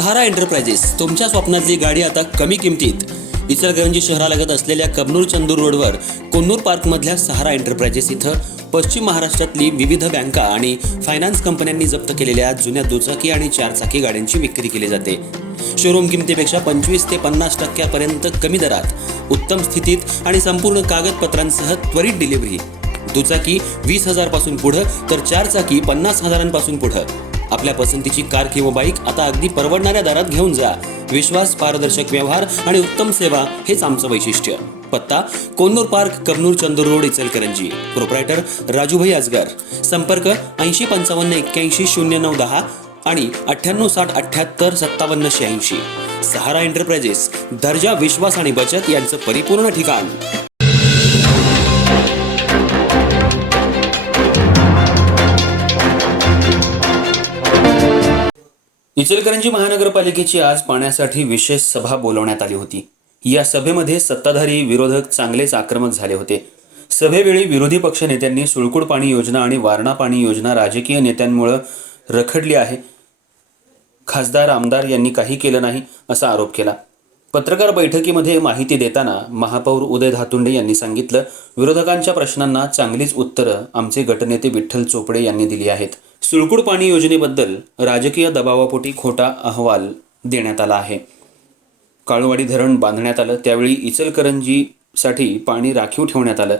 सहारा enterprises तुमच्या स्वप्नातली गाडी आता कमी किमतीत. इचलकरंजी शहरालगत असलेल्या कबनूर चंदूर रोडवर कोन्नूर पार्कमधल्या सहारा एंटरप्राइजेस इथं पश्चिम महाराष्ट्रातली विविध बँका आणि फायनान्स कंपन्यांनी जप्त केलेल्या जुन्या दुचाकी आणि चारचाकी गाड्यांची विक्री केली जाते. शोरूम किमतीपेक्षा 25 ते 50% कमी दरात, उत्तम स्थितीत आणि संपूर्ण कागदपत्रांसह त्वरित डिलिव्हरी. दुचाकी 20,000 पासून पुढे तर चारचाकी 50,000 पुढे. आपल्या पसंतीची कार किंवा बाईक आता अगदी परवडणाऱ्या दरात घेऊन जा. विश्वास, पारदर्शक व्यवहार आणि उत्तम सेवा हेच आमचं वैशिष्ट्य. पत्ता Konnur park, Kabnur Chandur road, Ichalkaranji. Proprietor Rajubhai Ajgar. संपर्क 8055810910 आणि 9860785786. सहारा एंटरप्राइजेस, दर्जा, विश्वास आणि बचत यांचं परिपूर्ण ठिकाण. इचलकरंजी महानगरपालिकेची आज पाण्यासाठी विशेष सभा बोलवण्यात आली होती. या सभेमध्ये सत्ताधारी विरोधक चांगलेच आक्रमक झाले होते. सभेवेळी विरोधी पक्ष नेत्यांनी सुळकुड पाणी योजना आणि वारणा पाणी योजना राजकीय नेत्यांमुळे रखडली आहे, खासदार आमदार यांनी काही केलं नाही असा आरोप केला. पत्रकार बैठकीमध्ये माहिती देताना महापौर उदय धातुंडे यांनी सांगितलं, विरोधकांच्या प्रश्नांना चांगलीच उत्तरं आमचे गटनेते विठ्ठल चोपडे यांनी दिली आहेत. सुळकुड पाणी योजनेबद्दल राजकीय दबावापोटी खोटा अहवाल देण्यात आला आहे. काळूवाडी धरण बांधण्यात आलं त्यावेळी इचलकरंजीसाठी पाणी राखीव ठेवण्यात आलं.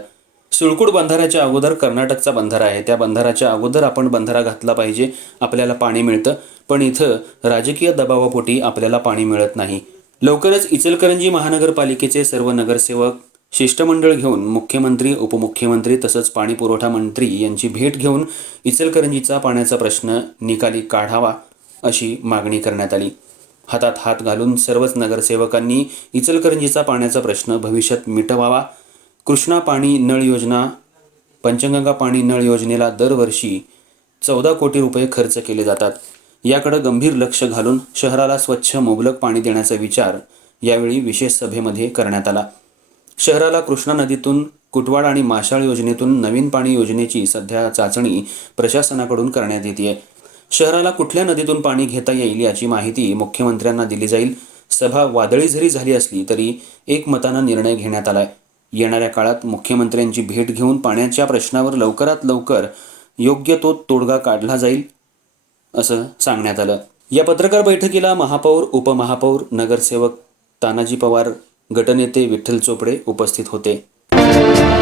सुळकुड बंधाऱ्याच्या अगोदर कर्नाटकचा बंधारा आहे, त्या बंधाराच्या अगोदर आपण बंधारा घातला पाहिजे, आपल्याला पाणी मिळतं. पण इथं राजकीय दबावापोटी आपल्याला पाणी मिळत नाही. लवकरच इचलकरंजी महानगरपालिकेचे सर्व नगरसेवक शिष्टमंडळ घेऊन मुख्यमंत्री, उपमुख्यमंत्री तसंच पाणी पुरवठा मंत्री यांची भेट घेऊन इचलकरंजीचा पाण्याचा प्रश्न निकाली काढावा अशी मागणी करण्यात आली. हातात हात घालून सर्वच नगरसेवकांनी इचलकरंजीचा पाण्याचा प्रश्न भविष्यात मिटवावा. कृष्णा पाणी नळ योजना, पंचगंगा पाणी नळ योजनेला दरवर्षी 14 कोटी रुपये खर्च केले जातात. याकडे गंभीर लक्ष घालून शहराला स्वच्छ मुबलक पाणी देण्याचा विचार यावेळी विशेष सभेमध्ये करण्यात आला. शहराला कृष्णा नदीतून, कुटवाड आणि माशाळ योजनेतून नवीन पाणी योजनेची सध्या चाचणी प्रशासनाकडून करण्यात येते. शहराला कुठल्या नदीतून पाणी घेता येईल याची माहिती मुख्यमंत्र्यांना दिली जाईल. सभा वादळी जरी झाली असली तरी एकमतानं निर्णय घेण्यात आलाय. येणाऱ्या काळात मुख्यमंत्र्यांची भेट घेऊन पाण्याच्या प्रश्नावर लवकरात लवकर योग्य तो तोडगा काढला जाईल असं सांगण्यात आलं. या पत्रकार बैठकीला महापौर, उपमहापौर, नगरसेवक तानाजी पवार, गटनेते विठ्ठल चोपडे उपस्थित होते.